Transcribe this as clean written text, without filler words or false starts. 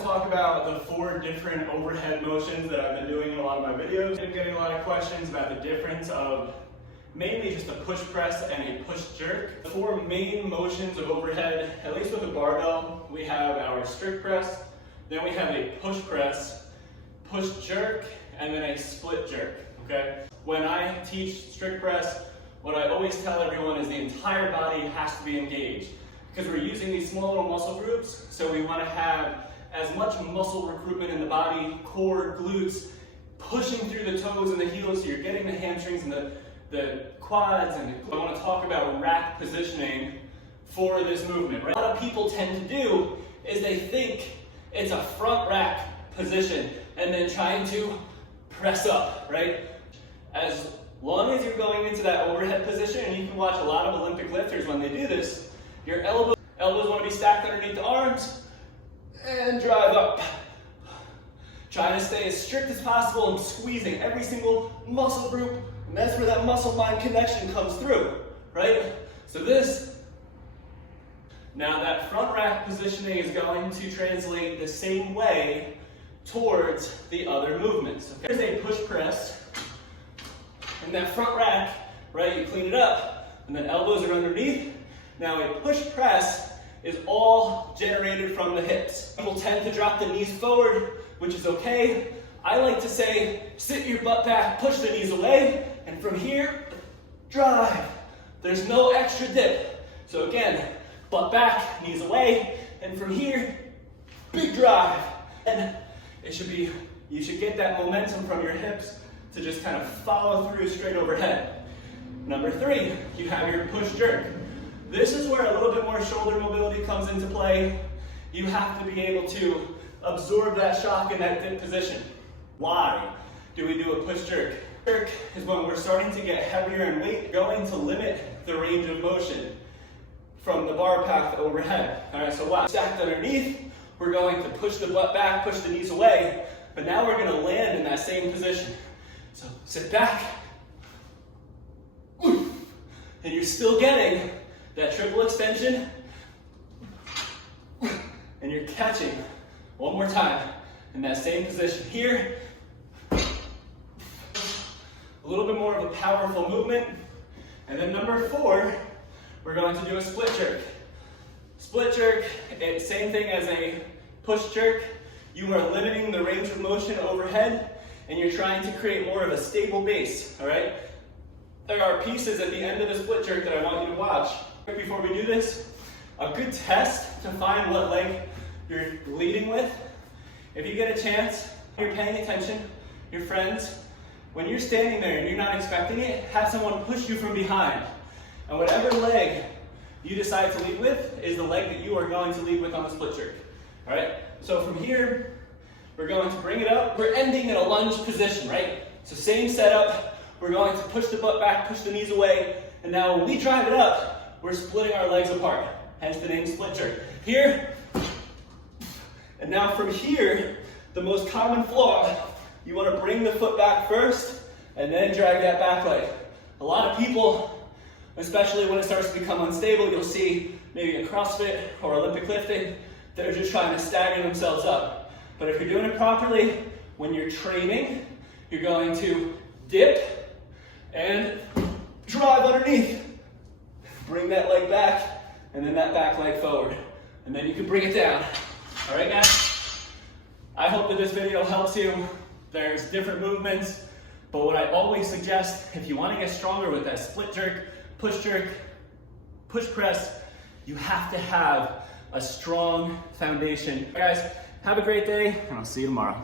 to talk about the 4 different overhead motions that I've been doing in a lot of my videos. I've been getting a lot of questions about the difference of mainly just a push press and a push jerk. The 4 main motions of overhead, at least with a barbell, we have our strict press, then we have a push press, push jerk, and then a split jerk, okay? When I teach strict press, what I always tell everyone is the entire body has to be engaged because we're using these small little muscle groups, so we want to have as much muscle recruitment in the body, core, glutes, pushing through the toes and the heels, so you're getting the hamstrings and the quads. And I want to talk about rack positioning for this movement. Right? A lot of people tend to do is they think it's a front rack position and then trying to press up, right? As long as you're going into that overhead position, and you can watch a lot of Olympic lifters when they do this, your elbows want to be stacked underneath the arms and drive up. Trying to stay as strict as possible and squeezing every single muscle group, and that's where that muscle-mind connection comes through, right? So now that front rack positioning is going to translate the same way towards the other movements. Okay? Here's a push press, and that front rack, right, you clean it up, and then elbows are underneath. Now a push press is all generated from the hips. People tend to drop the knees forward, which is okay. I like to say, sit your butt back, push the knees away, and from here, drive. There's no extra dip. So again, butt back, knees away, and from here, big drive. And you should get that momentum from your hips to just kind of follow through straight overhead. Number 3, you have your push jerk. This is where a little bit more shoulder mobility comes into play. You have to be able to absorb that shock in that dip position. Why do we do a push jerk? Jerk is when we're starting to get heavier in weight, going to limit the range of motion from the bar path overhead. All right, so watch. Stacked underneath, we're going to push the butt back, push the knees away, but now we're gonna land in that same position. So sit back, and you're still getting that triple extension, and you're catching one more time in that same position here. A little bit more of a powerful movement. And then number 4, we're going to do a split jerk. Split jerk, same thing as a push jerk. You are limiting the range of motion overhead, and you're trying to create more of a stable base, all right? There are pieces at the end of the split jerk that I want you to watch. Before we do this, a good test to find what leg you're leading with. If you get a chance, you're paying attention, your friends, when you're standing there and you're not expecting it, have someone push you from behind. And whatever leg you decide to lead with is the leg that you are going to lead with on the split jerk. All right? So from here, we're going to bring it up. We're ending in a lunge position, right? So same setup. We're going to push the butt back, push the knees away, and now when we drive it up, we're splitting our legs apart, hence the name split jerk. Here, and now from here, the most common flaw, you want to bring the foot back first, and then drag that back leg. A lot of people, especially when it starts to become unstable, you'll see maybe in CrossFit or Olympic lifting, they're just trying to stagger themselves up. But if you're doing it properly, when you're training, you're going to dip and drive underneath. Bring that leg back, and then that back leg forward. And then you can bring it down. All right, guys? I hope that this video helps you. There's different movements, but what I always suggest, if you want to get stronger with that split jerk, push press, you have to have a strong foundation. Guys, have a great day, and I'll see you tomorrow.